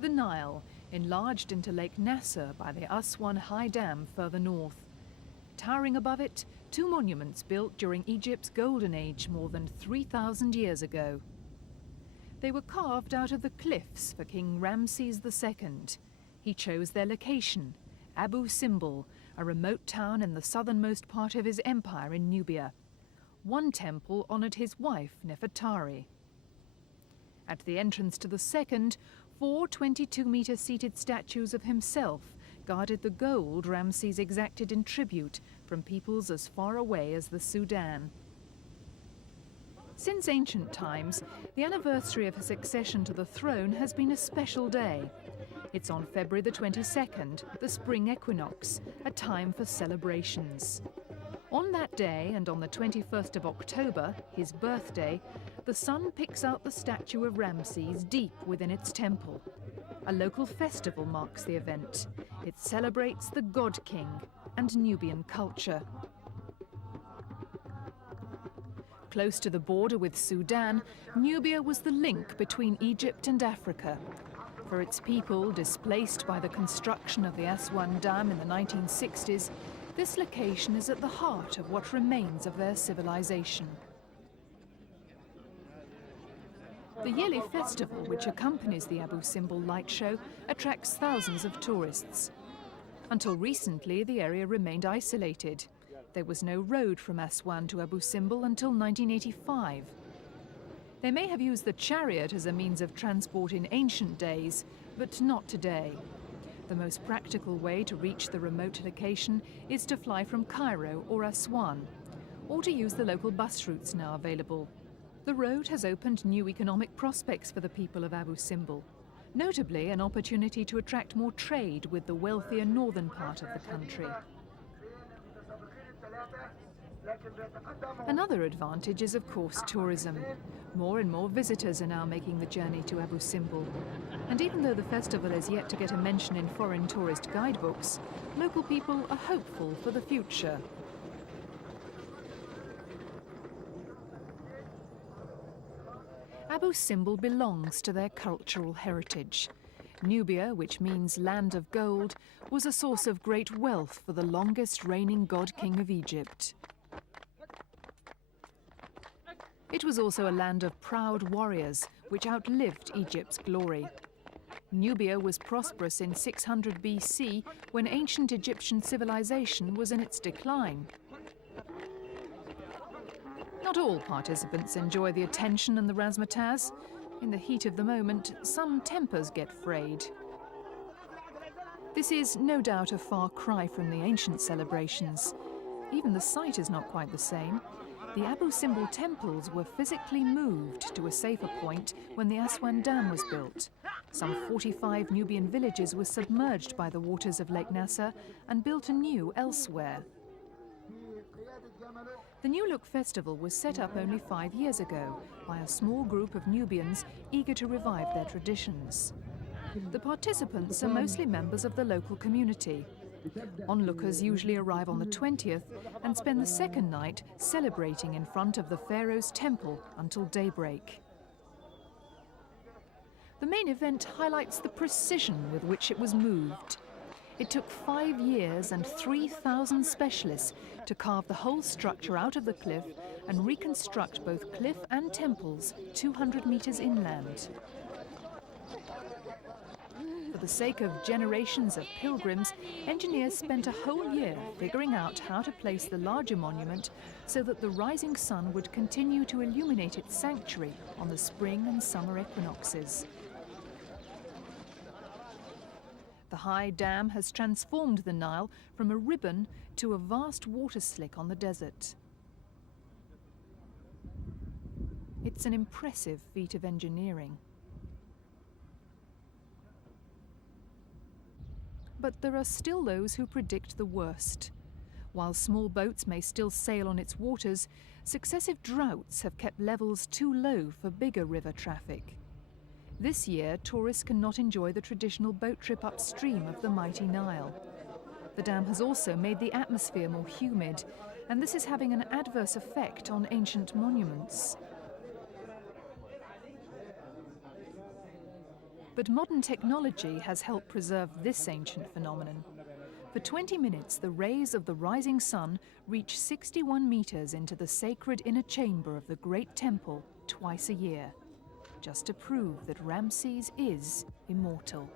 The Nile, enlarged into Lake Nasser by the Aswan High Dam further north. Towering above it, two monuments built during Egypt's Golden Age more than 3,000 years ago. They were carved out of the cliffs for King Ramses II. He chose their location, Abu Simbel, a remote town in the southernmost part of his empire in Nubia. One temple honoured his wife, Nefertari. At the entrance to the second, four 22-metre seated statues of himself guarded the gold Ramses exacted in tribute from peoples as far away as the Sudan. Since ancient times, the anniversary of his accession to the throne has been a special day. It's on February the 22nd, the spring equinox, a time for celebrations. On that day, and on the 21st of October, his birthday, the sun picks out the statue of Ramses deep within its temple. A local festival marks the event. It celebrates the God King and Nubian culture. Close to the border with Sudan, Nubia was the link between Egypt and Africa. For its people, displaced by the construction of the Aswan Dam in the 1960s, this location is at the heart of what remains of their civilization. The yearly festival, which accompanies the Abu Simbel light show, attracts thousands of tourists. Until recently, the area remained isolated. There was no road from Aswan to Abu Simbel until 1985. They may have used the chariot as a means of transport in ancient days, but not today. The most practical way to reach the remote location is to fly from Cairo or Aswan, or to use the local bus routes now available. The road has opened new economic prospects for the people of Abu Simbel, notably an opportunity to attract more trade with the wealthier northern part of the country. Another advantage is, of course, tourism. More and more visitors are now making the journey to Abu Simbel. And even though the festival is yet to get a mention in foreign tourist guidebooks, local people are hopeful for the future. Abu Simbel belongs to their cultural heritage. Nubia, which means land of gold, was a source of great wealth for the longest reigning god king of Egypt. It was also a land of proud warriors, which outlived Egypt's glory. Nubia was prosperous in 600 BC, when ancient Egyptian civilization was in its decline. Not all participants enjoy the attention and the razzmatazz. In the heat of the moment, some tempers get frayed. This is no doubt a far cry from the ancient celebrations. Even the site is not quite the same. The Abu Simbel temples were physically moved to a safer point when the Aswan Dam was built. Some 45 Nubian villages were submerged by the waters of Lake Nasser and built anew elsewhere. The New Look Festival was set up only 5 years ago by a small group of Nubians eager to revive their traditions. The participants are mostly members of the local community. Onlookers usually arrive on the 20th and spend the second night celebrating in front of the pharaoh's temple until daybreak. The main event highlights the precision with which it was moved. It took 5 years and 3,000 specialists to carve the whole structure out of the cliff and reconstruct both cliff and temples 200 meters inland. For the sake of generations of pilgrims, engineers spent a whole year figuring out how to place the larger monument so that the rising sun would continue to illuminate its sanctuary on the spring and summer equinoxes. The high dam has transformed the Nile from a ribbon to a vast water slick on the desert. It's an impressive feat of engineering. But there are still those who predict the worst. While small boats may still sail on its waters, successive droughts have kept levels too low for bigger river traffic. This year, tourists cannot enjoy the traditional boat trip upstream of the mighty Nile. The dam has also made the atmosphere more humid, and this is having an adverse effect on ancient monuments. But modern technology has helped preserve this ancient phenomenon. For 20 minutes, the rays of the rising sun reach 61 meters into the sacred inner chamber of the Great Temple twice a year, just to prove that Ramses is immortal.